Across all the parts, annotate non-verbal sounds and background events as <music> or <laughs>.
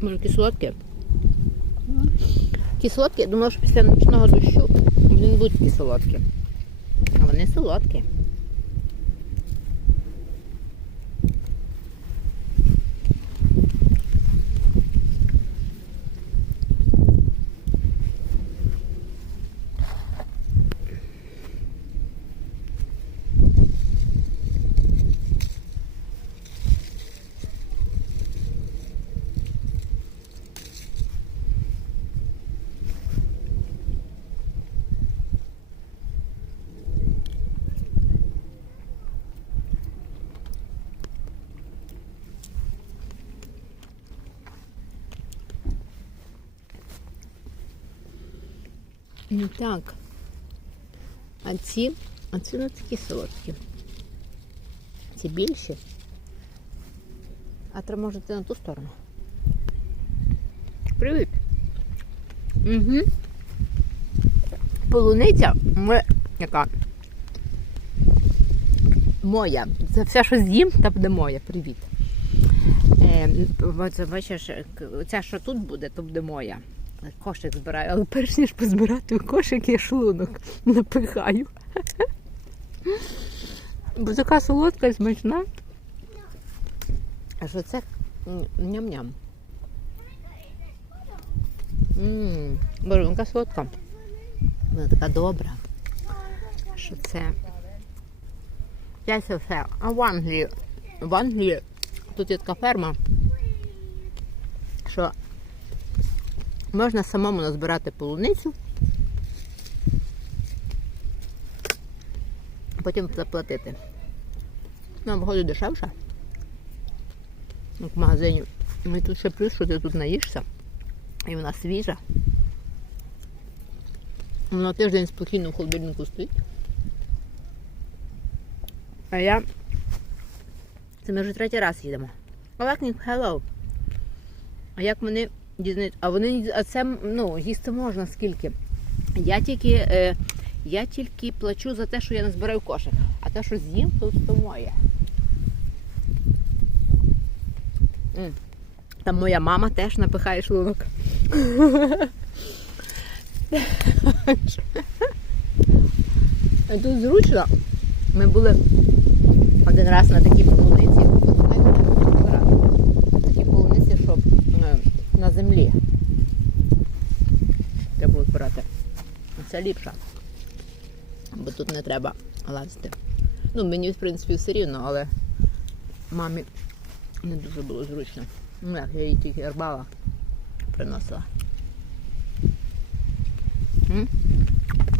Може, кислотки. Кислотки, я думала, що після нічного дощу вони будуть кислотки. А вони солодкі. Ну так. А ці, а ці не такі солодкі. Ці більші. А треба може йти на ту сторону. Привіт. Угу. Полуниця ми, яка моя. Це все, що з'їм, та буде моя. Привіт. Е, бачиш, ця, що тут буде, то буде моя. Кошик збираю, але перш ніж позбирати кошик, я шлунок напихаю. Бо така солодка і смачна. А що це ням-ням. Така солодка. Вона така добра. Що це? Я це все. А в Англії, в Англії тут є така ферма, що можна самому назбирати полуницю, потім заплатити. Ну, виходить дешевше. Як в магазині. І тут ще плюс, що ти тут наїшся. І вона свіжа. Вона тиждень спокійно в холодильнику стоїть. А я. Це ми вже третій раз їдемо. Олегник, hello. А як вони? А вони а це ну, їсти можна скільки? Я тільки, е, я тільки плачу за те, що я не збираю кошик. А те, що з'їм, то, то моє. Там моя мама теж напихає шлунок. Тут зручно. Ми були один раз на такій полуниці. Такі полуниці, щоб е, на землі. Треба було збирати. Це ліпша. Бо тут не треба лазити. Ну, мені, в принципі, все рівно, але мамі не дуже було зручно. Ну як, я її тільки рбала, приносила. М?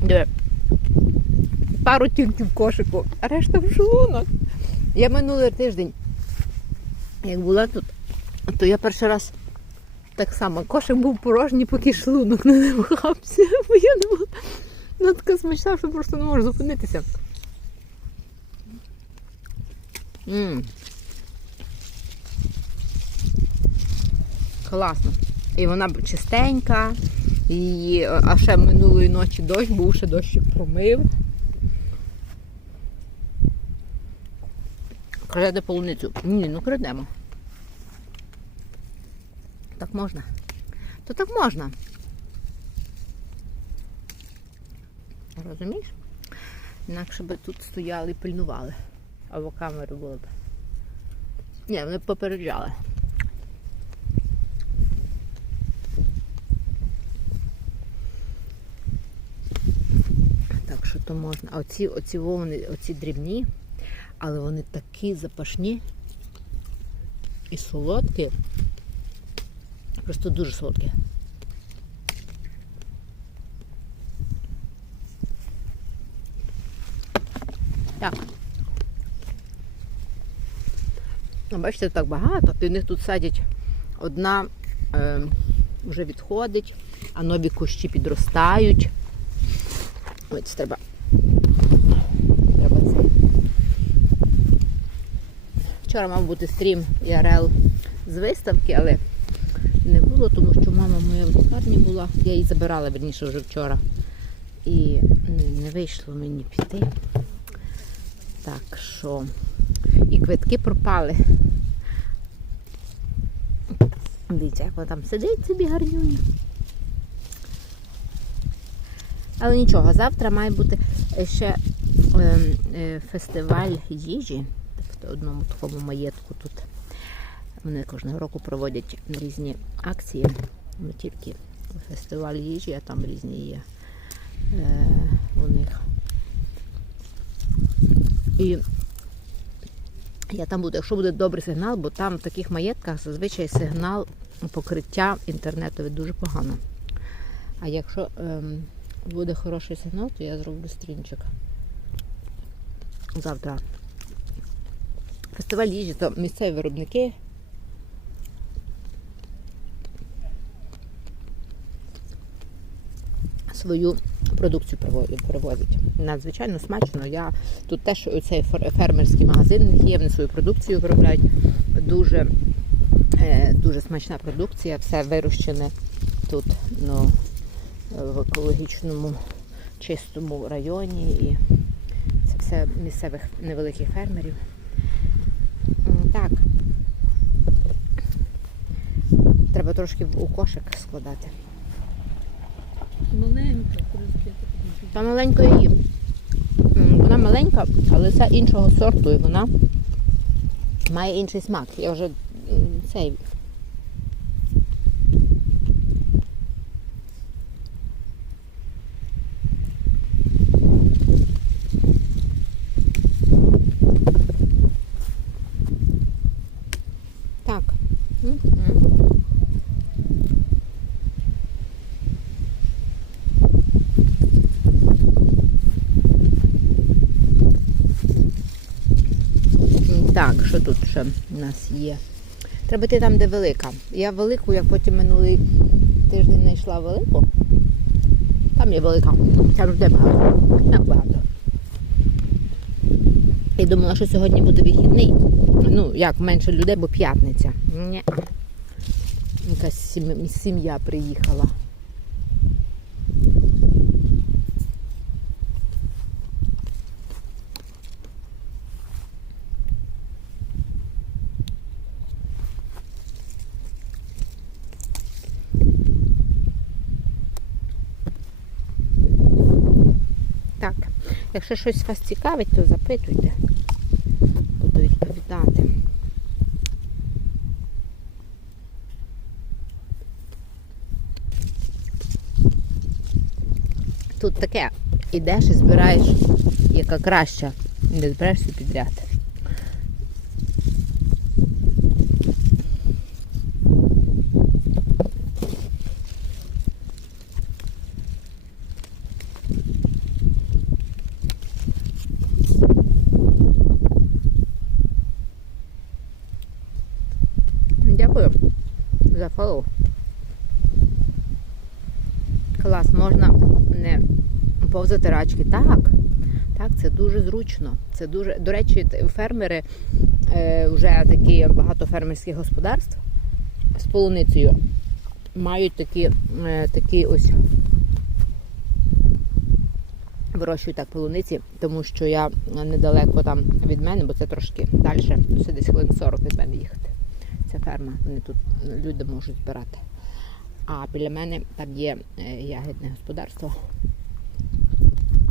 Диви. Пару тільки в кошику, а решта в шлунок. Я минулий тиждень, як була тут, то я перший раз так само кошик був порожній, поки шлунок не намагався, <laughs> бо я не була. Ну така смачна, що просто не можу зупинитися. М. Класно. І вона чистенька, і, а ще минулої ночі дощ, був ще дощик промив. Краде полуницю. Ні, ну крадемо. Так можна. То так можна. Розумієш? Інакше би тут стояли і пильнували. Або камери було б. Ні, вони б попереджали. Так що то можна. А оці, оці, вони, оці дрібні, але вони такі запашні і солодкі. Просто дуже солодкі. Так. Ну, бачите, так багато. І в них тут садять одна е, вже відходить, а нові кущі підростають. Ось треба. Треба це. Вчора мав бути стрім ІРЛ з виставки, але не тому що мама моя в лікарні була. Я її забирала верніше вже вчора. І не вийшло мені піти. Так що. І квитки пропали. Дивіться, як вона там сидить собі гарнюня. Але нічого, завтра має бути ще е, е, фестиваль їжі в одному такому маєтку тут. Вони кожного року проводять різні акції, не тільки фестиваль їжі, а там різні є е, у них. І я там буду, якщо буде добрий сигнал, бо там в таких маєтках зазвичай сигнал покриття інтернетове дуже погано. А якщо ем, буде хороший сигнал, то я зроблю стрінчик. Завтра. Фестиваль їжі, то місцеві виробники. Свою продукцію привозять-. Надзвичайно смачно. Я тут теж цей фермерський магазин є, вони свою продукцію виробляють. Дуже, е, дуже смачна продукція, все вирощене тут ну, в екологічному чистому районі. І це все місцевих невеликих фермерів. Так. Треба трошки у кошик складати. Маленька. Та маленька її. Вона маленька, але це іншого сорту і вона має інший смак. Я вже цей. Так. М-м. М, Так, що тут ще у нас є? Треба йти там, де велика. Я велику, як потім минулий тиждень знайшла велику. Там є велика. Там де багато. Там багато. Я думала, що сьогодні буде вихідний. Ну, як менше людей, бо п'ятниця. Якась сім'я приїхала. Так, якщо щось вас цікавить, то запитуйте. Буду відповідати. Тут таке, ідеш і збираєш, яка краща, не збереш все підряд. Дякую за фоллоу. Клас, можна не повзати рачки. Так, так, це дуже зручно. Це дуже, до речі, фермери е, вже такі багато фермерських господарств з полуницею мають такі, е, такі ось вирощують так полуниці, тому що я недалеко там від мене, бо це трошки далі, це десь хвилин 40 від мене їхати. Це ферма, вони тут люди можуть збирати. А біля мене там є е, ягідне господарство.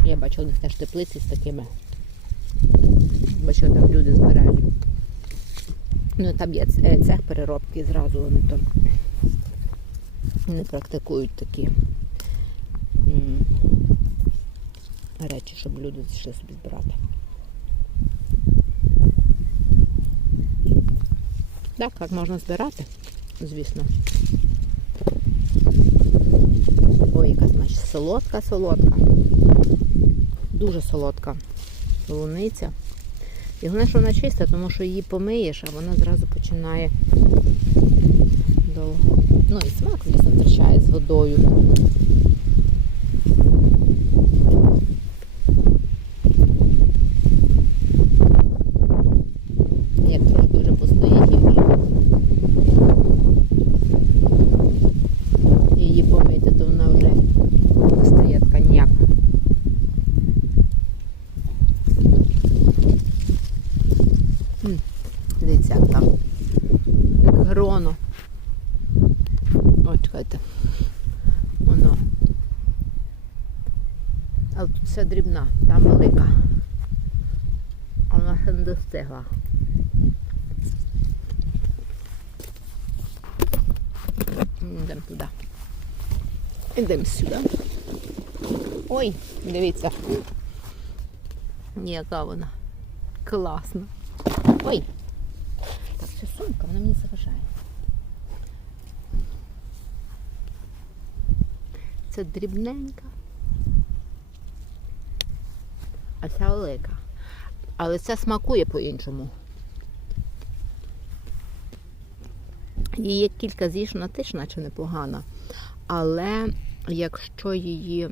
Я бачу, у них теж теплиці з такими. Бачу, там люди збирають. Ну, там є е, цех переробки, зразу вони то не практикують такі речі, щоб люди зайшли собі збирати. Так, як можна збирати, звісно. Ой, яка смач. Солодка, солодка. Дуже солодка полуниця. І головне, що вона чиста, тому що її помиєш, а вона зразу починає довго. Ну і смак, звісно, втрачає з водою. Як трошки вже постоїть і вже її помити, то вона вже не стає така ніяка. Дивіться, як там як гроно. Чекайте. Воно. Але тут все дрібна, там велика. А вона ще не достигла. Йдемо туди. Йдемо сюди. Ой, дивіться. Яка вона. Класна. Ой. Так, це сумка, вона мені заважає. Це дрібненька. А ця велика. Але це смакує по-іншому. Її кілька з'їж на тиш, наче непогана. Але якщо її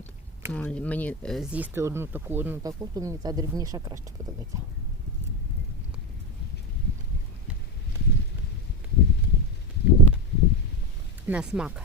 мені е, з'їсти одну таку, одну таку, то мені ця дрібніша краще подобається. На смак.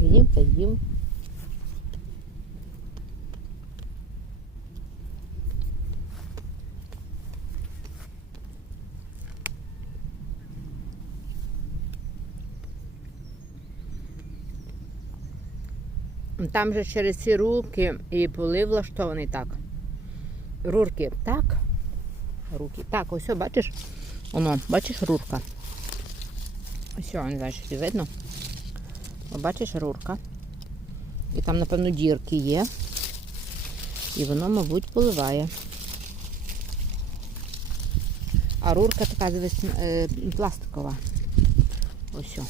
Як їм, та їм. Там же через ці руки і були влаштовані так. Рурки, так. Руки. Так, ось, бачиш? Воно, бачиш рурка? Ось, не знаю, чи видно. Бачиш рурка. І там, напевно, дірки є. І воно, мабуть, поливає. А рурка така е, пластикова. Ось. о.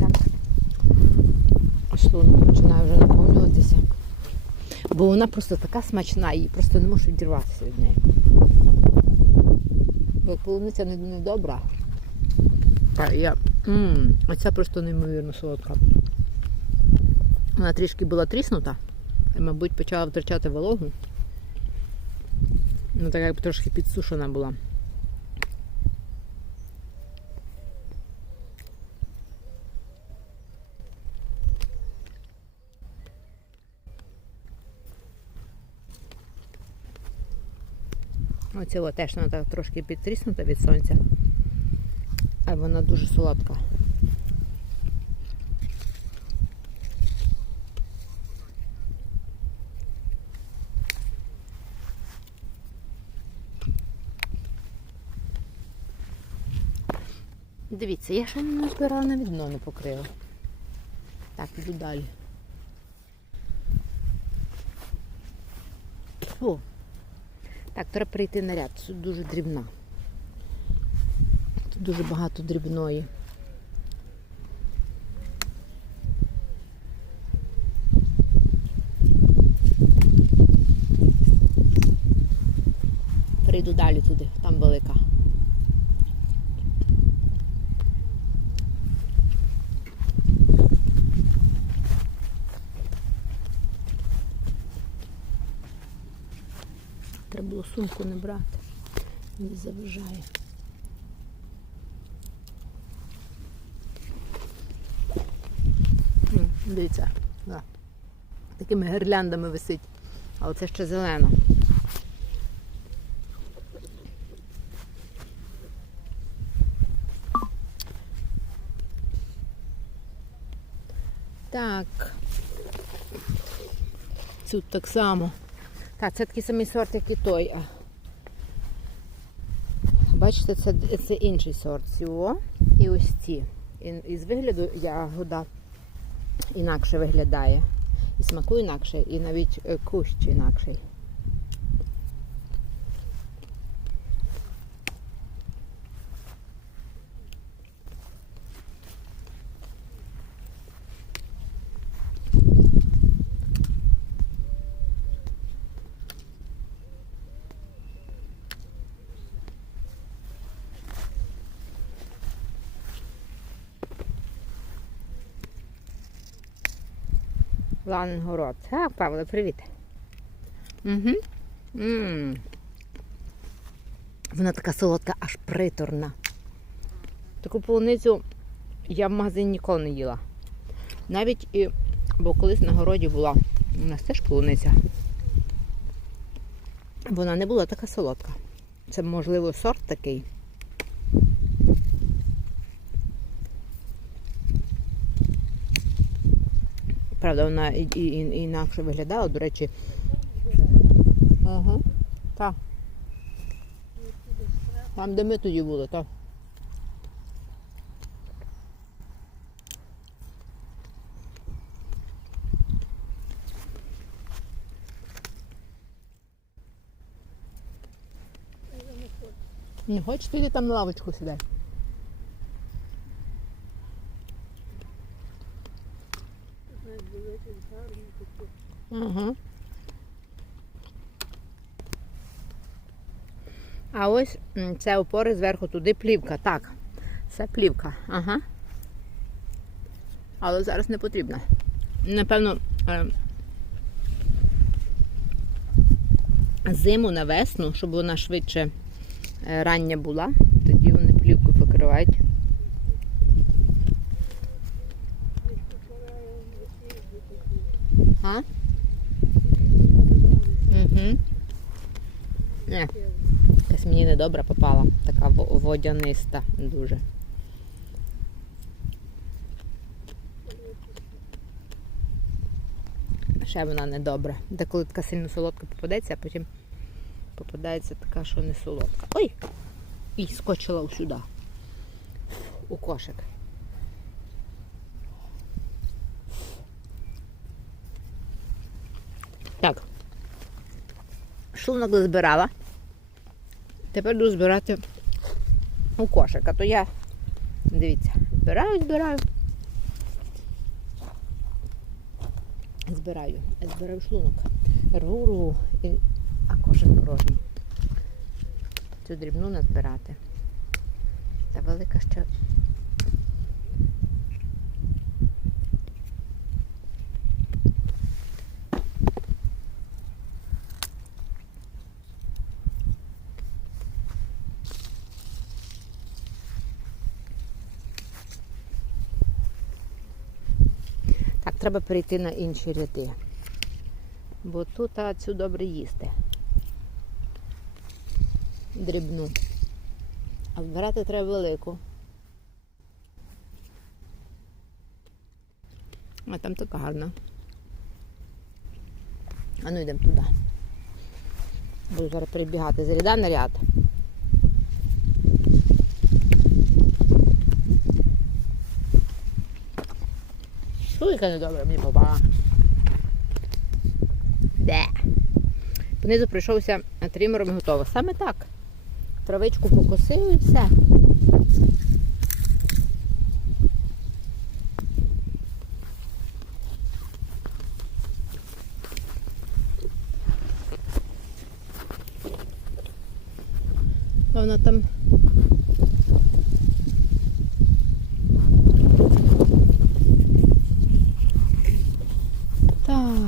Так. Шлунок починає вже наповнюватися. Бо вона просто така смачна, її просто не можу відірватися від неї. Як полуниця не, не добра. А я... м оця просто неймовірно солодка. Вона трішки була тріснута, і, мабуть, почала втрачати вологу. Ну, така як трошки підсушена була. Оце от теж вона трошки підтріснута від сонця. А вона дуже солодка. Дивіться, я ще не збирала навіть дно не покрила. Так, іду далі. О, так, треба прийти на ряд. Тут дуже дрібна. Тут дуже багато дрібної. Прийду далі туди, там велика. Було сумку не брати. Не заважає. Дивіться, да. такими гирляндами висить. Але це ще зелено. Так. Тут так само. Так, це такий самий сорт, як і той. Бачите, це, це інший сорт цього. І ось ці. І, і з вигляду ягода інакше виглядає. І смаку інакше, і навіть е, кущ інакший. Ланингород. Так, Павло, привіт. Угу. м Вона така солодка, аж приторна. Таку полуницю я в магазині ніколи не їла. Навіть і, бо колись на городі була у нас теж полуниця. Вона не була така солодка. Це, можливо, сорт такий. Правда, вона і, і, і- інакше виглядала, до речі. Ага. Так. Там, де ми тоді були, так. Не хочеш ти там на лавочку сідай? Ага. А ось це опори зверху туди плівка. Так, це плівка. Ага. Але зараз не потрібна. Напевно, е, зиму на весну, щоб вона швидше е, рання була, тоді вони плівкою покривають. А? Угу. Не. Якась мені недобра попала. Така водяниста дуже. Ще вона недобра. Деколи така сильно солодка попадеться, а потім попадається така, що не солодка. Ой! І скочила сюди. У кошик. Так. Шлунок збирала. Тепер буду збирати у кошик. А то я, дивіться, збираю, збираю. Збираю. Збираю шлунок. Рву, рву. І... А кошик порожній. Цю дрібну назбирати. Та велика ще. Треба перейти на інші ряди. Бо тут цю добре їсти. Дрібну. А збирати треба велику. А там така гарна. А ну йдемо туди. Буду зараз перебігати з ряда ряд. Ой, яка мені попала. Де? Понизу пройшовся тримером і готово. Саме так. Травичку покосив і все. Вона там 자